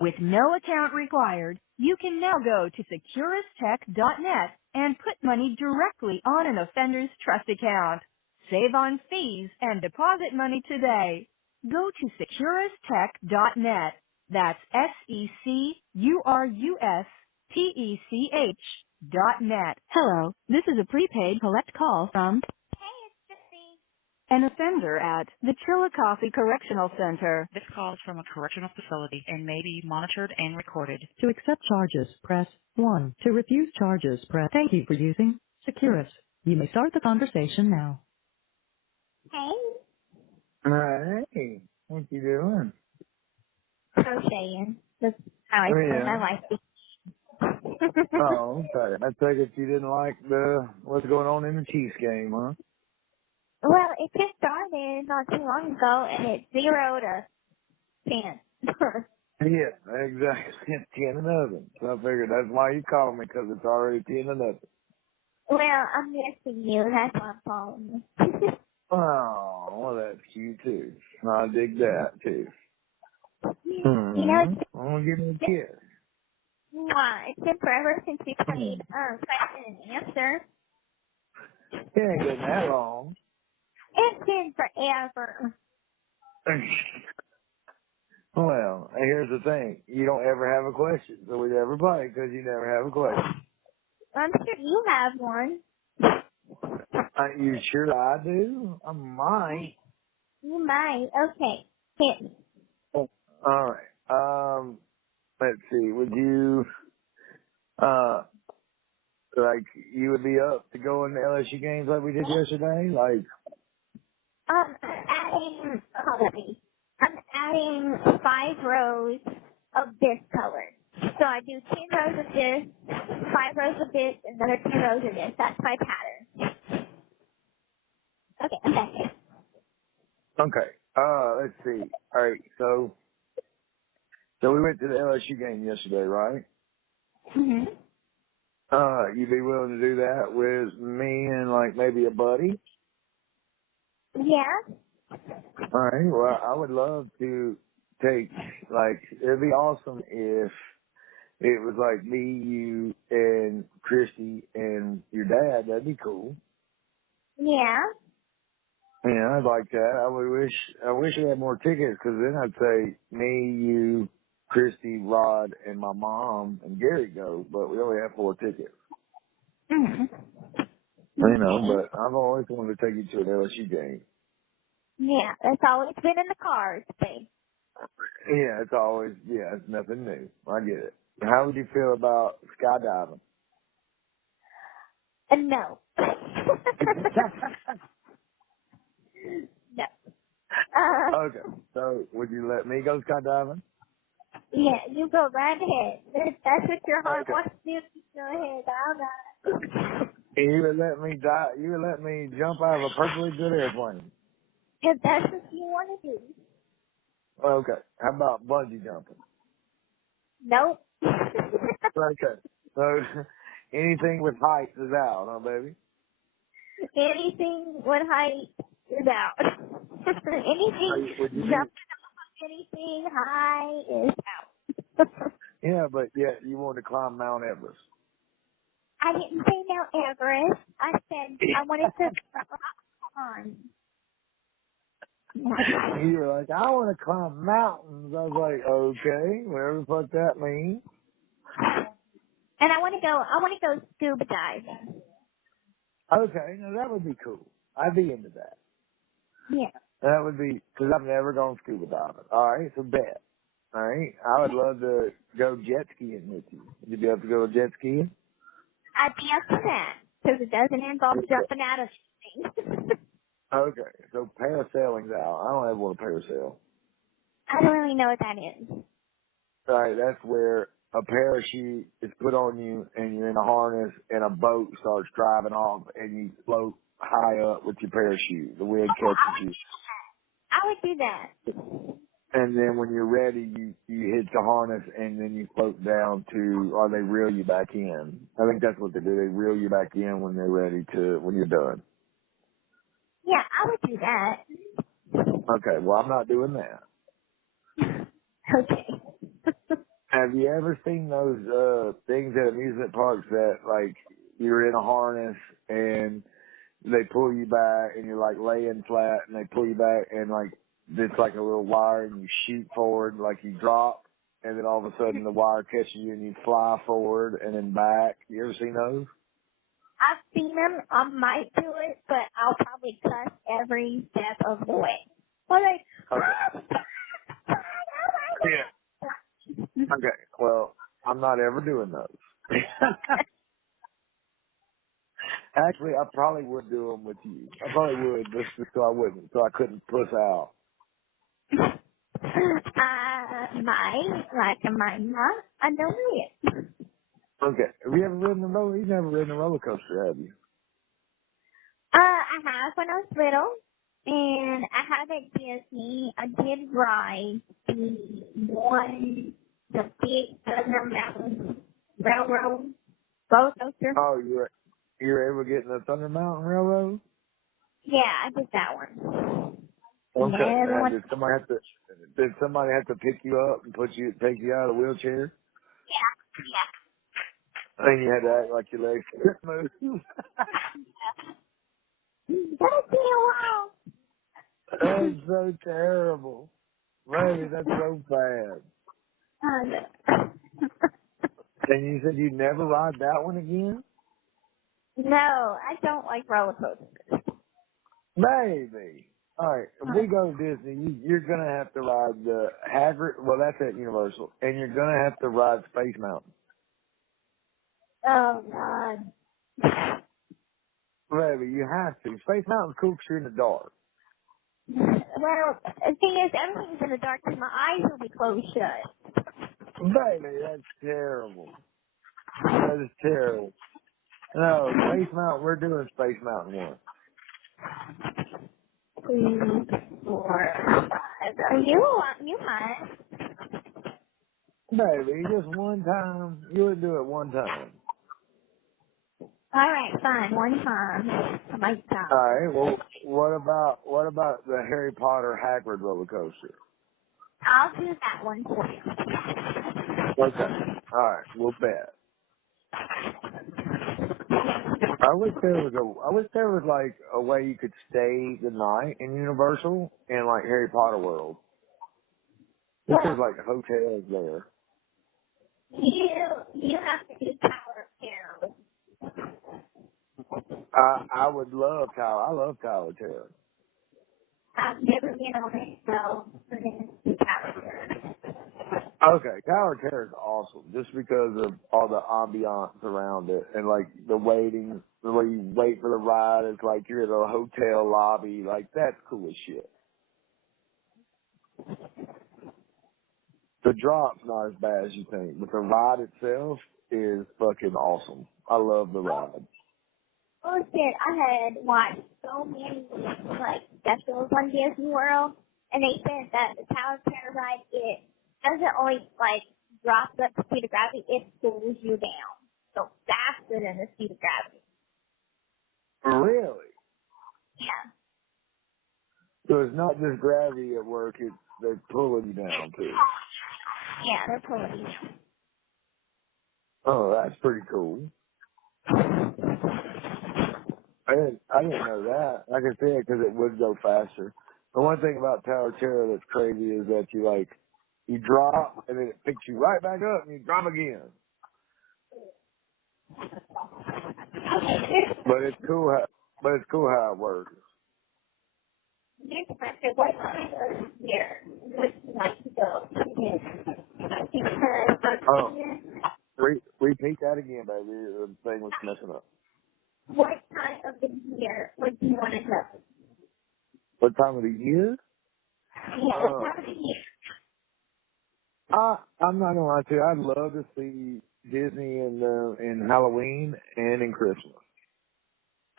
With no account required, you can now go to securistech.net and put money directly on an offender's trust account. Save on fees and deposit money today. Go to securistech.net. That's SECURUSTECH.net. Hello, this is a prepaid collect call from Hey, it's Gypsy. an offender at the Chillicothe Correctional Center. This call is from a correctional facility and may be monitored and recorded. To accept charges, press 1. To refuse charges, press. Thank you for using Securus. You may start the conversation now. Hey, Hey, what you doing? crocheting. That's how I spend my life. Oh, okay. I take it you didn't like what's going on in the Chiefs game, huh? Well, it just started not too long ago, and it's 0 to 10. Yeah, exactly. It's 10-0. So I figured that's why you called me, because it's already 10-0. Well, I'm missing you. That's why I'm calling you. Oh, well, that's cute, too. I dig that, too. You know, I'm going to give you a kiss. it's been forever since we played question and answer. It ain't been that long. It's been forever. Well, here's the thing. You don't ever have a question, so we never play because you never have a question. I'm sure you have one. You sure I do? I might. You might. Okay. Hit me. All right. Let's see. Would you, you would be up to go in the LSU games like we did yesterday? Like, I'm adding 5 rows of this color. So I do 10 rows of this, 5 rows of this, and another 10 rows of this. That's my pattern. Okay, I'm back here. okay. Let's see. All right. So we went to the LSU game yesterday, right? Mhm. You'd be willing to do that with me and like maybe a buddy? Yeah. All right. Well, I would love to take, it'd be awesome if it was like me, you, and Christy and your dad. That'd be cool. Yeah. Yeah, I'd like that. I wish we had more tickets, because then I'd say me, you, Christy, Rod, and my mom and Gary go, but we only have 4 tickets. Mhm. But I've always wanted to take you to an LSU game. Yeah, it's always been in the cards, babe. Yeah, it's nothing new. I get it. How would you feel about skydiving? No. No. Okay, so would you let me go skydiving? Yeah, you go right ahead. If that's what your heart Okay. wants to do, you go ahead. I'll not. You would let me die. You would let me jump out of a perfectly good airplane. If that's what you want to do. Okay. How about bungee jumping? Nope. Okay. So anything with height is out, huh, baby? Anything with height is out. Anything jumping off anything high is out. Yeah, but you wanted to climb Mount Everest. I didn't say Mount Everest. I said I wanted to climb. You were like, I want to climb mountains. I was like, okay, whatever the fuck that means. And I want to go scuba diving. Okay, now that would be cool. I'd be into that. Yeah. That would be, because I've never gone scuba diving. All right, so bet. All right, I would love to go jet skiing with you. Would you be able to go jet skiing? I'd be up for that because it doesn't involve jumping out of things. Okay, so parasailing's out. I don't ever want to parasail. I don't really know what that is. All right, that's where a parachute is put on you and you're in a harness and a boat starts driving off and you float high up with your parachute. The wind catches you. I would do that. And then when you're ready, you hit the harness and then you float down to, or they reel you back in. I think that's what they do. They reel you back in when they're ready when you're done. Yeah, I would do that. Okay, well, I'm not doing that. Okay. Have you ever seen those things at amusement parks that like you're in a harness and they pull you back and you're like laying flat and they pull you back and like it's like a little wire and you shoot forward like you drop and then all of a sudden the wire catches you and you fly forward and then back. You ever seen those? I've seen them. I might do it, but I'll probably cuss every step of the way. Well, like, Okay. Yeah. Okay. Well, I'm not ever doing those. Actually, I probably would do them with you. I probably would, just so I wouldn't, so I couldn't puss out. I might not. I don't know yet. Okay. Have you ever ridden a roller? You've never ridden a roller coaster, have you? I have when I was little, and I have at Disney. I did ride the big Thunder Mountain Railroad roller coaster. Oh, you're able to get in the Thunder Mountain Railroad? Yeah, I did that one. Okay. Never went. Did somebody have to pick you up and take you out of the wheelchair? Yeah. And you had to act like your legs couldn't move. That's been a while. That's so terrible. Baby, that's so bad. And you said you'd never ride that one again? No, I don't like roller coasters. Baby. Alright, if we go to Disney, you're gonna have to ride the Hagrid, well that's at Universal, and you're gonna have to ride Space Mountain. Oh, God. Baby, you have to. Space Mountain's cool because you're in the dark. Well, the thing is, everything's in the dark because my eyes will be closed shut. Baby, that's terrible. That is terrible. No, Space Mountain, we're doing Space Mountain one. 3, 4, 5. You might. Baby, just one time. You would do it one time. All right, fine. One time. I might stop. All right. Well, what about the Harry Potter Hagrid roller coaster? I'll do that one for you. Okay. All right. We'll bet. I wish there was like a way you could stay the night in Universal in like Harry Potter World. There's like hotels there. You have to do Tower of Terror. I would love Tower. I love Tower of Terror. I've never been on it, so we're going to do Tower of Terror. Okay, Tower of Terror is awesome just because of all the ambiance around it and like the waiting, the way you wait for the ride. It's like you're in a hotel lobby. Like that's cool as shit. The drop's not as bad as you think, but the ride itself is fucking awesome. I love the ride. Oh shit, I had watched so many like specials on Disney World, and they said that the Tower of Terror ride, it doesn't only like drop up the speed of gravity, it pulls you down. So faster than the speed of gravity. Really? Yeah. So it's not just gravity at work, they're pulling you down too. Yeah, they're pulling you down. Oh, that's pretty cool. I didn't know that. I can see it because it would go faster. The one thing about Tower of Terror that's crazy is that you drop and then it picks you right back up and you drop again. But it's cool how it works. Next question, what kind of year would you like to go? Oh, repeat that again, baby. The thing was messing up. What time of the year would you want to go? What time of the year? Yeah, what time of the year? I'm not gonna lie to you. I'd love to see Disney in Halloween and in Christmas.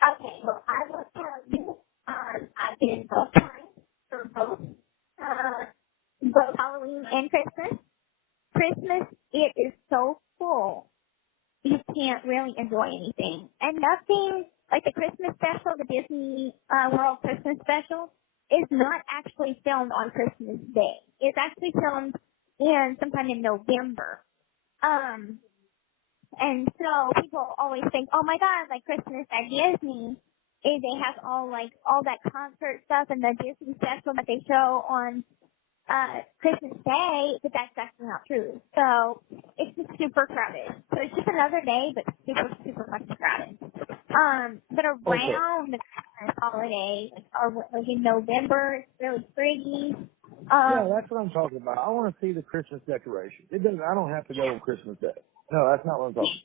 Okay, well, I will tell you, I've been both times for both Halloween and Christmas. Christmas, it is so full. You can't really enjoy anything. And nothing, like the Christmas special, the Disney World Christmas special, is not actually filmed on Christmas Day. It's actually filmed sometime in November. And so people always think, oh my God, like Christmas at Disney, they have all that concert stuff and the Disney special that they show on Christmas Day, but that's actually not true. So it's just super crowded. So it's just another day, but super, super fucking crowded. But around the Christmas holiday, like in November, it's really pretty. Yeah, that's what I'm talking about. I want to see the Christmas decoration. I don't have to go on Christmas Day. No, that's not what I'm talking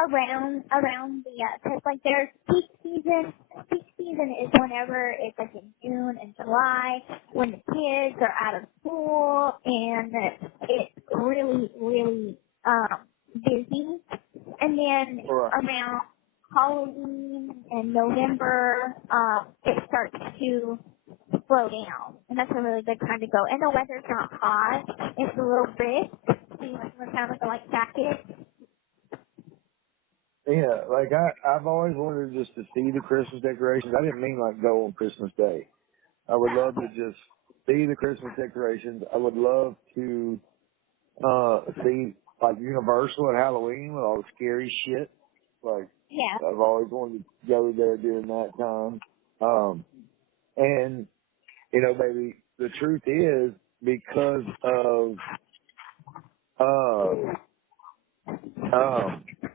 Around the, cause like there's peak season. Peak season is whenever it's like in June and July when the kids are out of school and it's really, really, busy. And then around Halloween and November, it starts to slow down. And that's a really good time to go. And the weather's not hot. It's a little brisk. So you want to kind of like a light jacket. Yeah, like I've always wanted just to see the Christmas decorations. I didn't mean like go on Christmas Day. I would love to just see the Christmas decorations. I would love to see like Universal at Halloween with all the scary shit. Like I've always wanted to go there during that time. And you know, baby, the truth is because of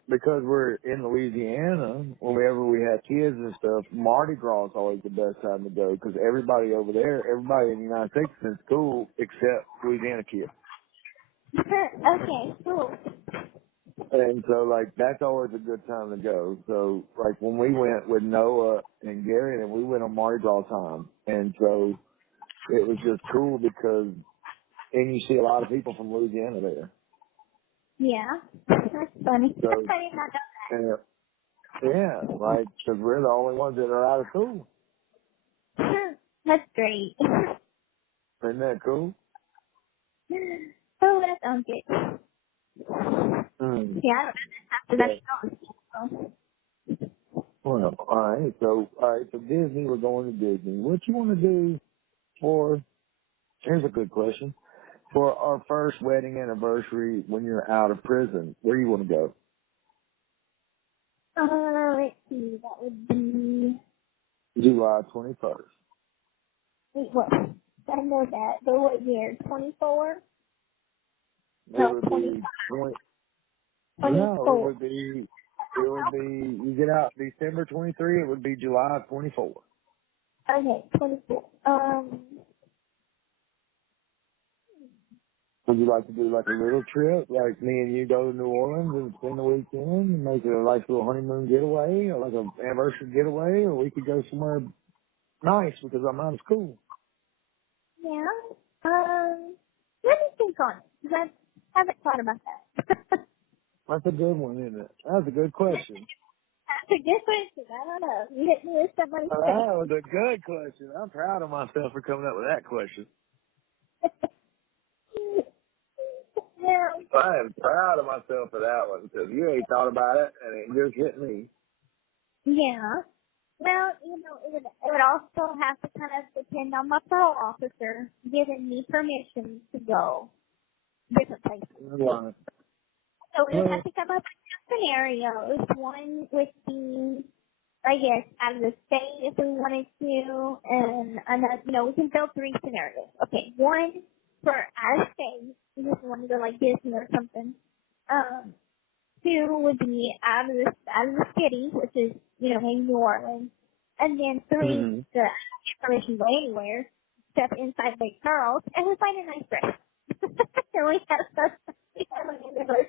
because we're in Louisiana, whenever we have kids and stuff, Mardi Gras is always the best time to go because everybody over there, everybody in the United States is in school except Louisiana kids. Okay, cool. And so, like, that's always a good time to go. So, like, when we went with Noah and Gary, and we went on Mardi Gras time. And so, it was just cool because, and you see a lot of people from Louisiana there. Yeah, that's funny. So, I did not know that. yeah, like, because we're the only ones that are out of school. That's great. Isn't that cool? Oh, that sounds good. Yeah, I don't know. Well, all right. So Disney, we're going to Disney. What you want to do for, here's a good question, for our first wedding anniversary when you're out of prison, where you want to go? Let's see, that would be... July 21st. Wait, what? I know that, but what year? 24? No, 25. No, it would be, you get out December 23, it would be July 24. Okay, 24. Would you like to do like a little trip, like me and you go to New Orleans and spend the weekend and make it a nice little honeymoon getaway or like an anniversary getaway, or we could go somewhere nice because I'm out of school? Yeah. Let me think on it, because I haven't thought about that. That's a good one, isn't it? That's a good question. That's a good question. I don't know. You hit me with somebody's That was a good question. I'm proud of myself for coming up with that question. Yeah. I am proud of myself for that one because you ain't thought about it and it just hit me. Yeah. Well, it would also have to kind of depend on my parole officer giving me permission to go different places. Right. So we would have to come up with two scenarios. One would be, I guess, out of the state if we wanted to, and another, we can build three scenarios. Okay, one for out of state, if we wanted to go like Disney or something. Two would be out of the city, which is, maybe New Orleans. And then three, the permission to go anywhere, step inside Lake Charles, and we find a nice restaurant. And we have stuff.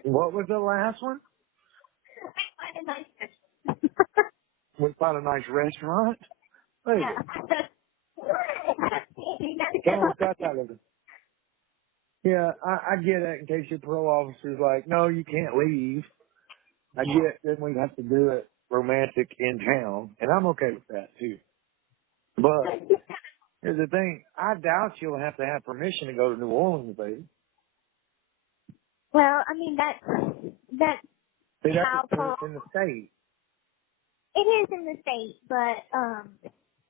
What was the last one? We find a nice restaurant. We found a nice restaurant. Hey, yeah, I get it in case your parole officer's like, no, you can't leave. I get then we have to do it romantic in town, and I'm okay with that too. But here's the thing, I doubt you'll have to have permission to go to New Orleans, baby. Well, I mean, that's how in the state. It is in the state, but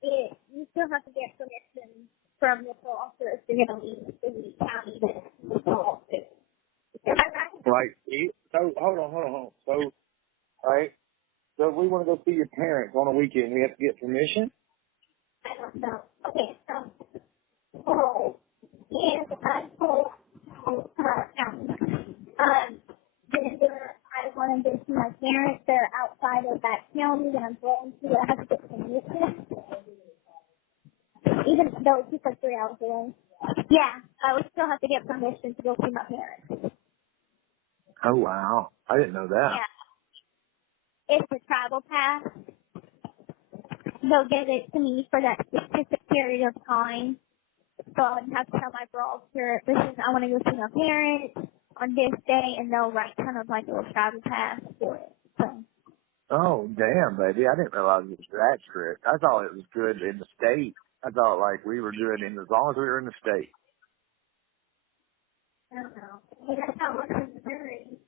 you still have to get permission from the parole officer if you're going to leave the county that you belong to. I can Like, so hold on. So, right? So if we want to go see your parents on a weekend, we have to get permission? I don't know. Okay, so and I told her, I want to go see my parents. They're outside of that county that I'm going to. I have to get permission, even though it's just like 3 hours away. Yeah, I would still have to get permission to go see my parents. Oh, wow. I didn't know that. Yeah, it's a travel pass. They'll give it to me for that specific period of time. So I wouldn't have to tell my broker, listen, I want to go see my parents on this day, and they'll write kind of like a little travel pass for it. So. Oh, damn, baby. I didn't realize it was that strict. I thought it was good in the state. I thought, like, we were good as long as we were in the state. I don't know. Maybe that's how it works in Missouri.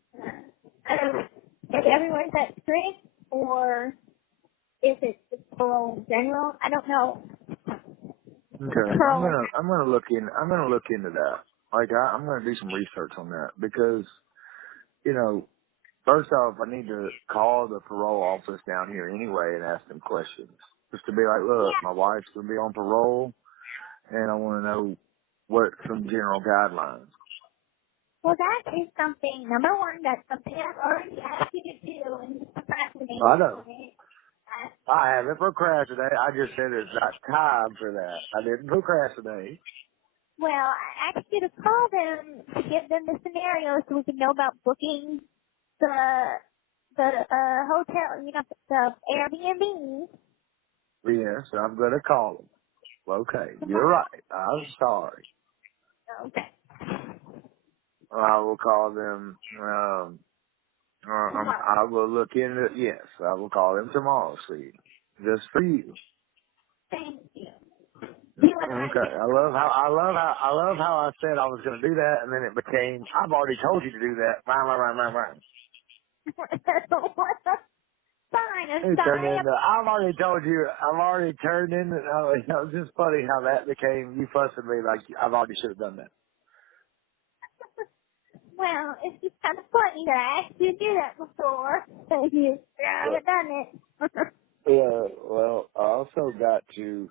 I don't know. Is everywhere that strict, or is it just parole in general? I don't know. Okay. Parole. I'm gonna look into that. Like, I'm gonna do some research on that because, you know, first off, I need to call the parole office down here anyway and ask them questions. Just to be like, look, my wife's gonna be on parole, and I want to know what some general guidelines. Well, that is something, number one, that's something I've already asked you to do, and you procrastinated I know. on it. I haven't procrastinated. I just said it's not time for that. I didn't procrastinate. Well, I asked you to call them to give them the scenario so we can know about booking the hotel, you know, the Airbnb. Yes, I'm gonna call them. Okay, you're right. I'm sorry. Okay. I will call them. I will look into it. Yes, I will call them tomorrow, sweetie. Just for you. Thank you. Okay. I love how I said I was going to do that, and then it became I've already told you to do that. Right. Fine, I'm It turned sorry. into I've already told you. I've already turned into. It was just funny how that became you fussing me like I've already should have done that. Well, it's just kind of funny that I asked you to do that before, and you haven't done it. Yeah. Well, I also got to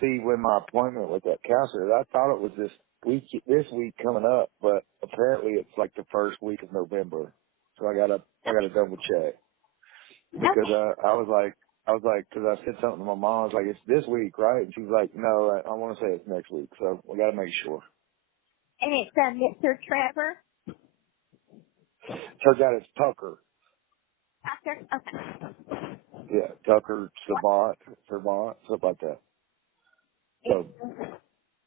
see when my appointment with that counselor. I thought it was this week coming up, but apparently it's like the first week of November. So I gotta double check because I was like, because I said something to my mom. I was like, it's this week, right? And she's like, no, I want to say it's next week. So we gotta make sure. And it's Mr. Trevor. Turns out it's Tucker. Doctor? Okay. Yeah, Tucker Savant, something like that. So,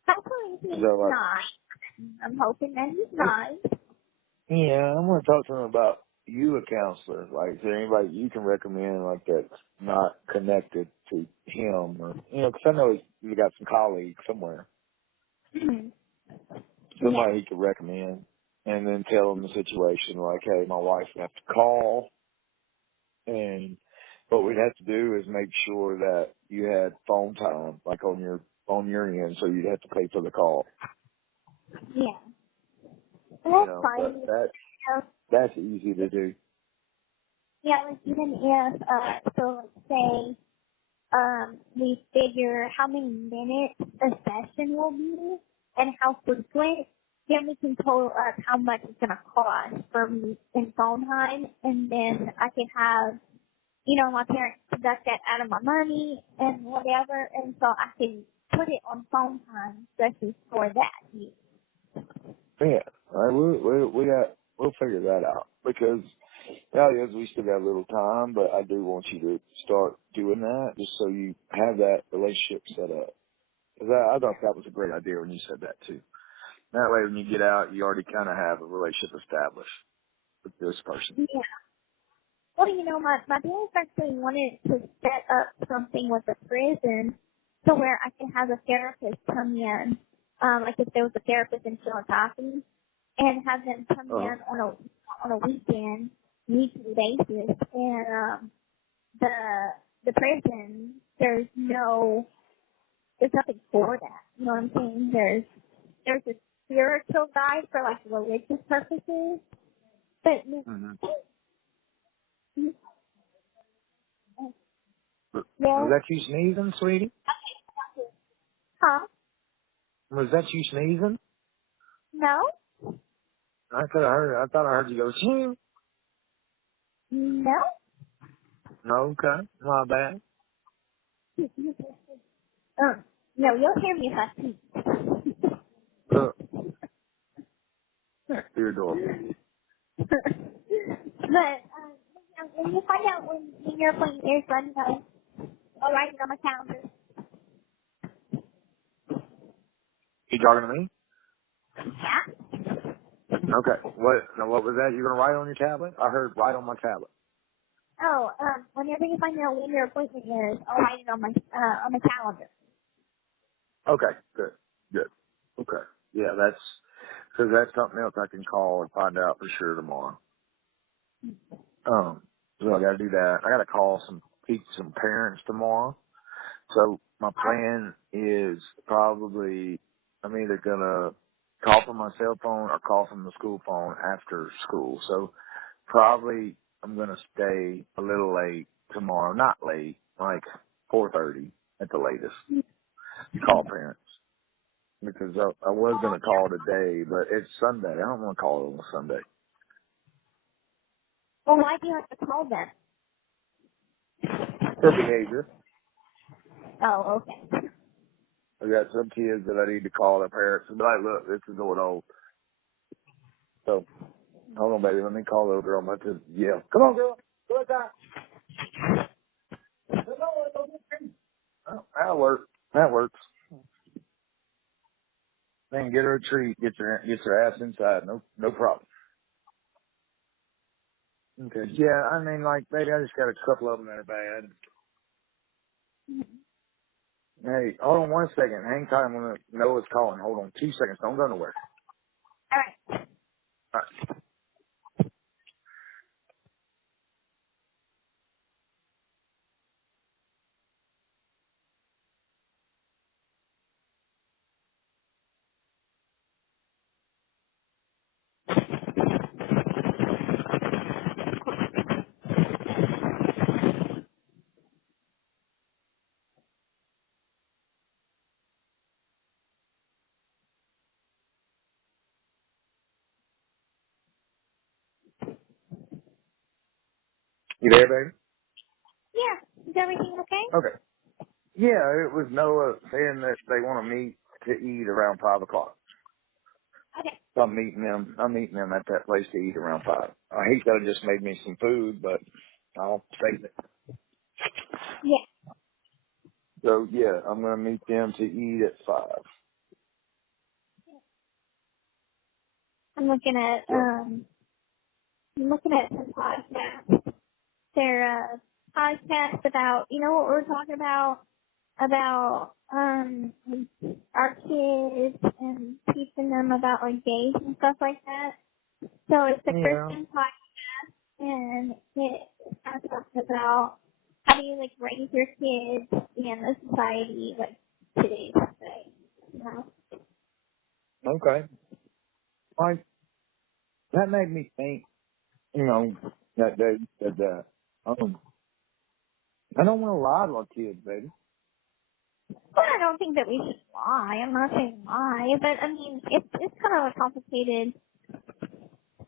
Hopefully he's so not. I'm hoping that he's not. yeah, I'm gonna talk to him about you, a counselor. Like, is there anybody you can recommend, like that's not connected to him, or because I know you got some colleagues somewhere, somebody he could recommend, and then tell him the situation. Like, hey, my wife would have to call, and what we'd have to do is make sure that you had phone time, like on your end, so you'd have to pay for the call. Yeah. Well, that's But fine. that's easy to do. Yeah, like even if, so let's say, we figure how many minutes a session will be and how frequent, then we can total up how much it's going to cost for me in phone time, and then I can have, you know, my parents deduct that out of my money and whatever, and so I can put it on phone time, especially for that use. Yeah, we'll figure that out because reality is we still got a little time, but I do want you to start doing that just so you have that relationship set up. Because I thought that was a great idea when you said that too. That way, when you get out, you already kind of have a relationship established with this person. Yeah. Well, you know, my parents actually wanted to set up something with the prison to where I can have a therapist come in, like if there was a therapist in Chillicothe, and have them come in on a weekly basis, and the prison, there's nothing for that. You know what I'm saying? There's a spiritual guide for like religious purposes, But Mm-hmm. yeah. Was that you sneezing, sweetie? Huh? Was that you sneezing? No? I thought I heard you go, shoo. No? No, okay. My bad. No, you'll hear me if I speak. You're adorable. But when you find out when your appointment is, let me know. I'll write it on my calendar. You talking to me? Yeah? Okay. What was that? You gonna write on your tablet? I heard write on my tablet. Oh, whenever you find out when your appointment is, I'll write it on my calendar. Okay. Good. Okay. Yeah, because that's something else I can call and find out for sure tomorrow. So I gotta do that. I gotta call some parents tomorrow. So my plan is probably I'm either gonna call from my cell phone or call from the school phone after school. So probably I'm gonna stay a little late tomorrow. Not late, like 4:30 at the latest. Call parents because I was gonna call today, but it's Sunday. I don't want to call on a Sunday. Well, why do you have to call them? For behavior. Oh, okay. I got some kids that I need to call their parents and be like, look, this is going on. So, hold on, baby. Let me call the girl. I'm about to yell. Come on, girl. Go inside. Oh, that'll work. That works. Then get her a treat. Get her ass inside. No problem. Okay. Yeah, I mean, like, baby, I just got a couple of them that are bad. Hey, hold on 1 second. Hang tight. I'm going to know it's calling. Hold on 2 seconds. Don't go nowhere. All right. All right. You there, baby? Yeah. Is everything okay? Okay. Yeah, it was Noah saying that they want to meet to eat around 5 o'clock. Okay. So I'm meeting them at that place to eat around 5. I hate that it just made me some food, but I'll save it. Yeah. So yeah, I'm going to meet them to eat at 5. I'm looking at some podcasts. They're podcasts about, you know what we're talking about our kids and teaching them about like gays and stuff like that. So it's a Christian podcast, and it talks about how do you like raise your kids in the society like today's society, you know? Okay. Like, that made me think, that day you said that. I don't want to lie to our kids, baby. But I don't think that we should lie. I'm not saying lie, but I mean it's kind of a complicated.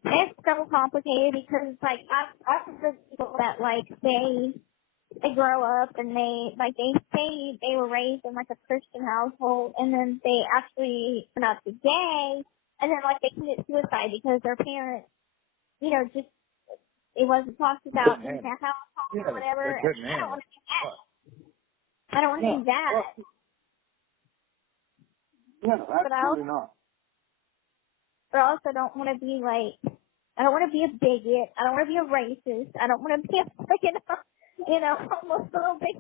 It's so complicated because like I've heard people that like they grow up and they say they were raised in like a Christian household and then they actually turn out to be gay and then like they commit suicide because their parents, just it wasn't talked about in their household or whatever. They couldn't handle it. I don't want to do that. No, absolutely not. But I also don't want to be like, I don't want to be a bigot. I don't want to be a racist. I don't want to be a freaking, homophobic.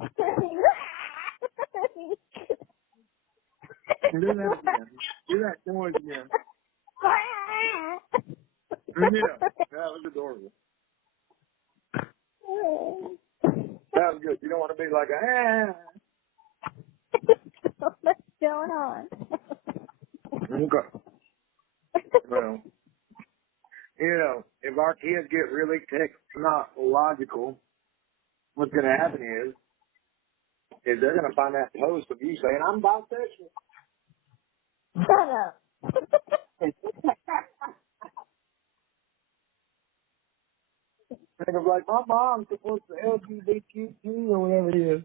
Do that again. Do that noise again. Yeah, that was adorable. That was good. You don't want to be like What's going on? Okay. Well, if our kids get really technological, what's going to happen is they're going to find that post of you saying, I'm bisexual. Shut up. And I'm like, my mom supports the LGBTQ or whatever it is.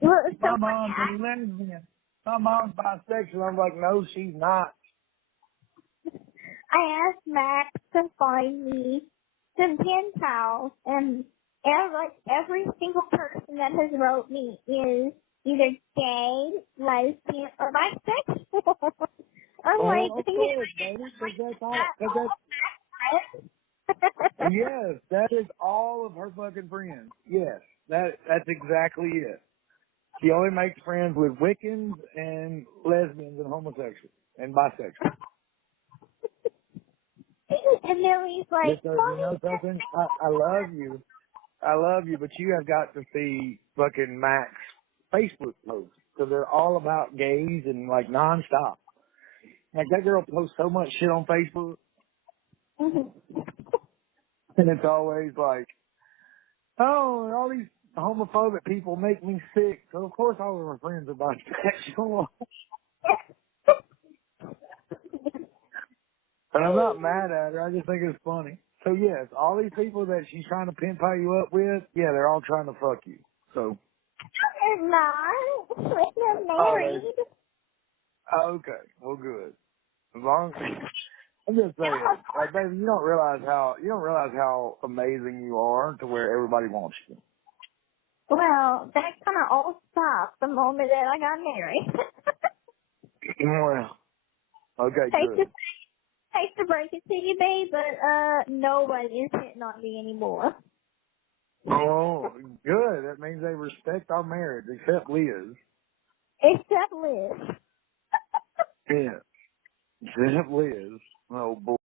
Well, it's so My mom's a lesbian. My mom's bisexual. I'm like, no, she's not. I asked Max to find me some pen pals, and every single person that has wrote me is either gay, lesbian, or bisexual. I'm like, Of course, baby, because that's all. Yes, that is all of her fucking friends. Yes, that's exactly it. She only makes friends with Wiccans and lesbians and homosexuals and bisexuals. And Millie's like, Because you know something? I love you. I love you, but you have got to see fucking Max Facebook posts because they're all about gays and like nonstop. Like that girl posts so much shit on Facebook, and it's always like, oh, all these homophobic people make me sick. So of course all of her friends are bisexual. And I'm not mad at her. I just think it's funny. So yes, all these people that she's trying to pen pal you up with, yeah, they're all trying to fuck you. So. they're not. They're married. Okay, well good. As long as I'm just saying, like, baby, you don't realize how amazing you are to where everybody wants you. Well, that kind of all stopped the moment that I got married. Well, okay, good. Hate to break it to you, babe, but nobody is hitting on me anymore. Oh, good. That means they respect our marriage, except Liz. Except Liz. Yeah, except Liz. Oh boy.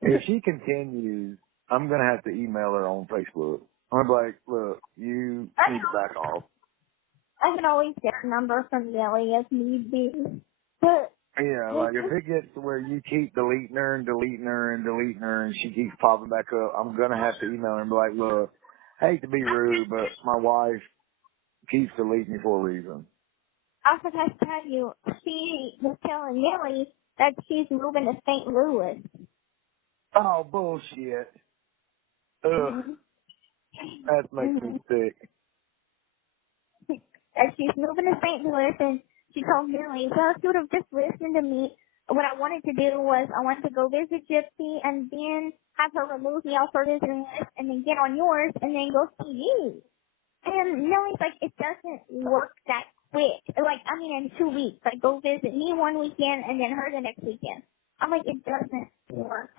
If she continues, I'm gonna have to email her on Facebook. I'm like, look, you need to back off. I can always get a number from Nelly if need be. But yeah, like if it gets to where you keep deleting her and deleting her and deleting her and she keeps popping back up, I'm gonna have to email her and be like, look, hate to be rude, but my wife keeps deleting me for a reason. I forgot to tell you, she was telling Nelly that she's moving to St. Louis. Oh, bullshit. Ugh. That makes me sick. And she's moving to St. Louis, and she told Millie, well, she would have just listened to me. What I wanted to do was I wanted to go visit Gypsy and then have her remove me off her visiting list and then get on yours and then go see you. And Millie's like, it doesn't work that quick. Like, I mean, in 2 weeks. Like, go visit me one weekend and then her the next weekend. I'm like, it doesn't work.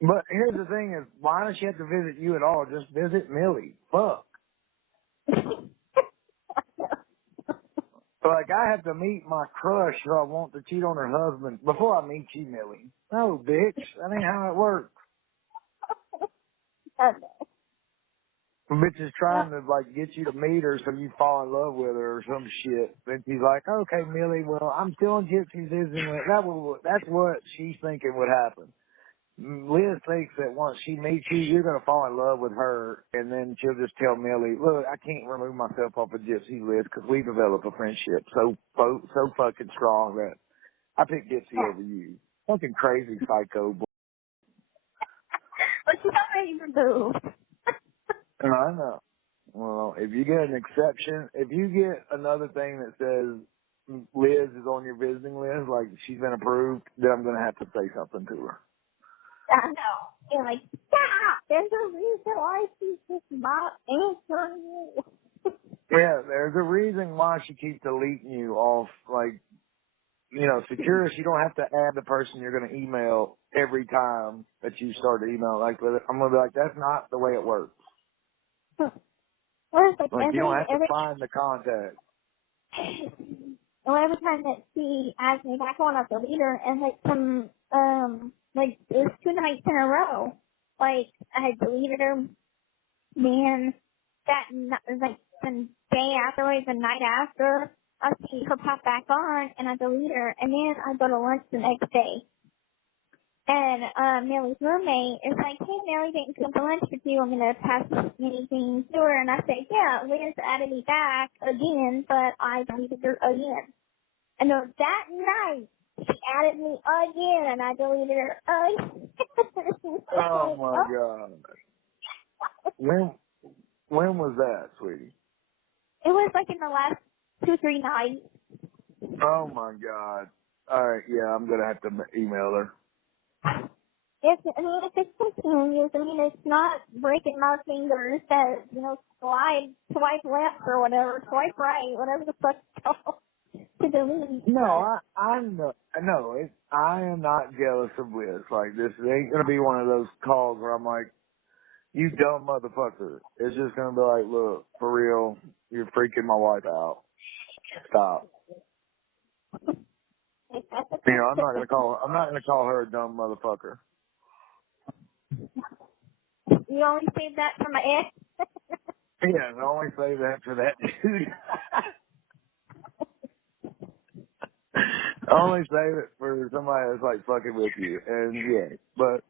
But here's the thing is, why does she have to visit you at all? Just visit Millie. Fuck. Like, I have to meet my crush who I want to cheat on her husband before I meet you, Millie. No, bitch. That ain't how it works. Bitch is trying to, like, get you to meet her so you fall in love with her or some shit. Then she's like, okay, Millie, well, I'm still on Gypsy's visiting. That's what she's thinking would happen. Liz thinks that once she meets you, you're going to fall in love with her, and then she'll just tell Millie, look, I can't remove myself off of Gypsy, Liz, because we developed a friendship so fucking strong that I picked Gypsy over you. Fucking crazy psycho boy. But she's already removed. I know. Well, if you get an exception, if you get another thing that says Liz is on your visiting list, like she's been approved, then I'm going to have to say something to her. I know. You're like, stop! There's a reason why she's just not answering you. Yeah, there's a reason why she keeps deleting you off, like, you know, Securus, you don't have to add the person you're going to email every time that you start to email. Like, I'm going to be like, that's not the way it works. Well, it's Like, you don't have to find the contact. Well, every time that she asks me back on, I delete her, and like like it was 2 nights in a row. Like I had deleted her, then like the day after, like the night after, I see her pop back on, and I delete her, and then I go to lunch the next day. And Millie's roommate is like, hey, Millie didn't come to lunch with you. I'm going to pass anything to her. And I say, yeah, Liz added me back again, but I deleted her again. And then that night, she added me again, and I deleted her again. Oh, my God. When was that, sweetie? It was like in the last 2-3 nights. Oh, my God. All right, yeah, I'm going to have to email her. If it continues, it's not breaking my fingers that, swipe left or whatever, swipe right, whatever the fuck it's called, to delete. No, I am not jealous of Liz. Like, this ain't going to be one of those calls where I'm like, you dumb motherfucker. It's just going to be like, look, for real, you're freaking my wife out. Stop. I'm not going to call her a dumb motherfucker. You only save that for my ex? Yeah, I only say that for that dude. I only save it for somebody that's like fucking with you. And yeah, but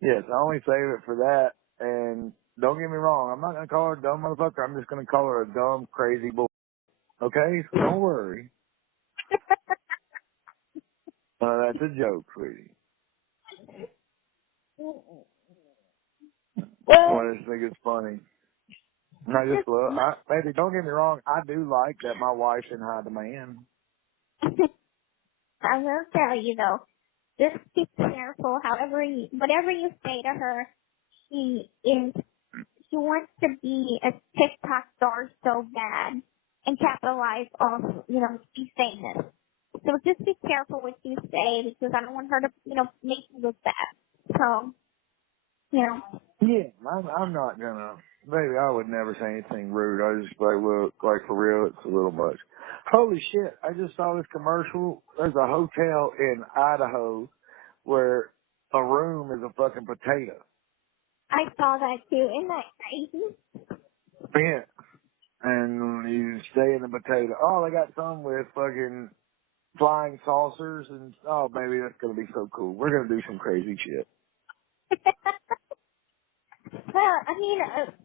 yes, I only save it for that. And don't get me wrong, I'm not going to call her a dumb motherfucker. I'm just going to call her a dumb, crazy bull. Okay? So don't worry. That's a joke, sweetie. I just think it's funny. And I just love, baby, don't get me wrong, I do like that my wife can hide the man. I will tell you though, just be careful. Whatever you say to her, she wants to be a TikTok star so bad and capitalize on, be famous. So just be careful what you say because I don't want her to, make you look bad. So, Yeah, I'm not gonna. Baby, I would never say anything rude. I just like, look, like for real, it's a little much. Holy shit, I just saw this commercial. There's a hotel in Idaho where a room is a fucking potato. I saw that too. Isn't that crazy? Yeah. And you stay in the potato. Oh, they got some with fucking flying saucers and, oh, baby, that's gonna be so cool. We're gonna do some crazy shit. Well,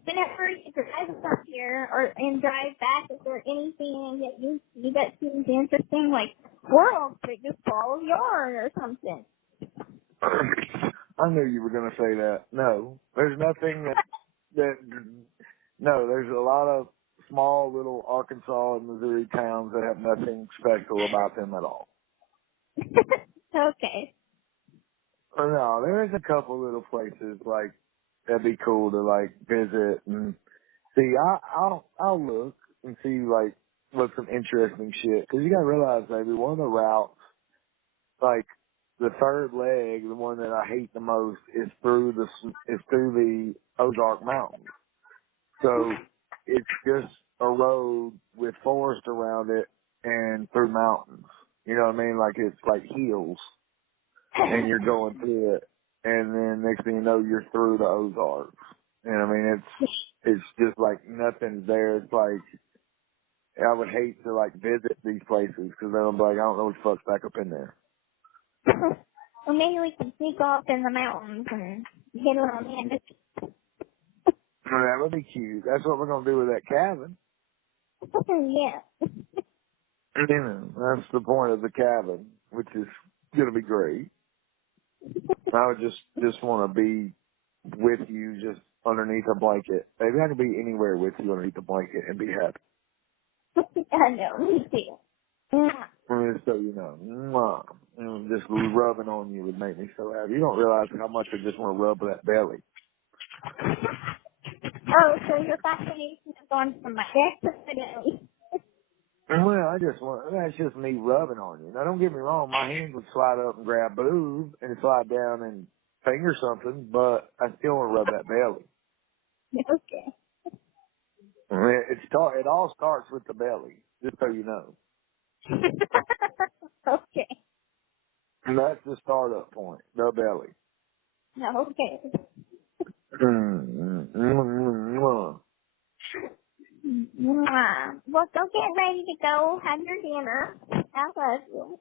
whenever you drive up here and drive back, is there anything that you see that seems interesting, like world's biggest ball of yarn or something? I knew you were going to say that. No, there's nothing no, there's a lot of small little Arkansas and Missouri towns that have nothing special about them at all. Okay. No, there is a couple little places like that'd be cool to like visit and see. I'll look and see like what's some interesting shit because you gotta realize, baby, one of the routes, like the third leg, the one that I hate the most, is through the Ozark Mountains. So it's just a road with forest around it and through mountains. You know what I mean? Like it's like hills. And you're going through it, and then next thing you know, you're through the Ozarks. And I mean, it's just like nothing's there. It's like I would hate to like visit these places because then I'm like, I don't know what the fuck's back up in there. Well, maybe we can sneak off in the mountains and get a little man. That would be cute. That's what we're gonna do with that cabin. Yeah. You know, that's the point of the cabin, which is gonna be great. I would just want to be with you, just underneath a blanket. Maybe I could be anywhere with you underneath a blanket and be happy. I know, me too. So you know, just rubbing on you would make me so happy. You don't realize how much I just want to rub that belly. Oh, so your fascination has gone from my ex to my belly. Well, that's just me rubbing on you. Now, don't get me wrong, my hands would slide up and grab boob and slide down and finger something, but I still want to rub that belly. Okay. It all starts with the belly, just so you know. Okay. And that's the startup point, the belly. Okay. Well, go get ready to go have your dinner. I love you.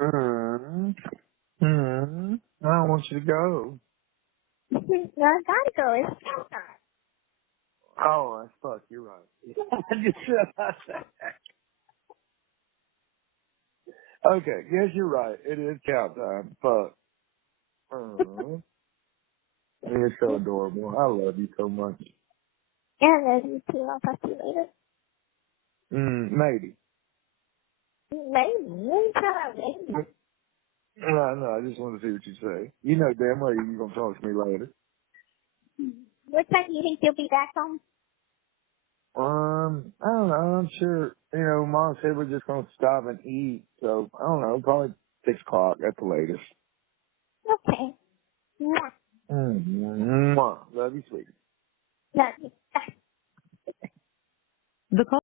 I don't want you to go. No, I gotta go. It's time. Oh, fuck, you're right. I just realized that. Okay, yes, you're right. It is count time. Fuck. You're so adorable. I love you so much. Yeah, I love you too. I'll talk to you later. Maybe. Maybe. Maybe. No, I just want to see what you say. You know damn well you're going to talk to me later. What time do you think you'll be back home? I don't know. I'm sure, Mom said we're just going to stop and eat. So, I don't know, probably 6 o'clock at the latest. Okay. Love you, sweetie. Love you. Bye. The call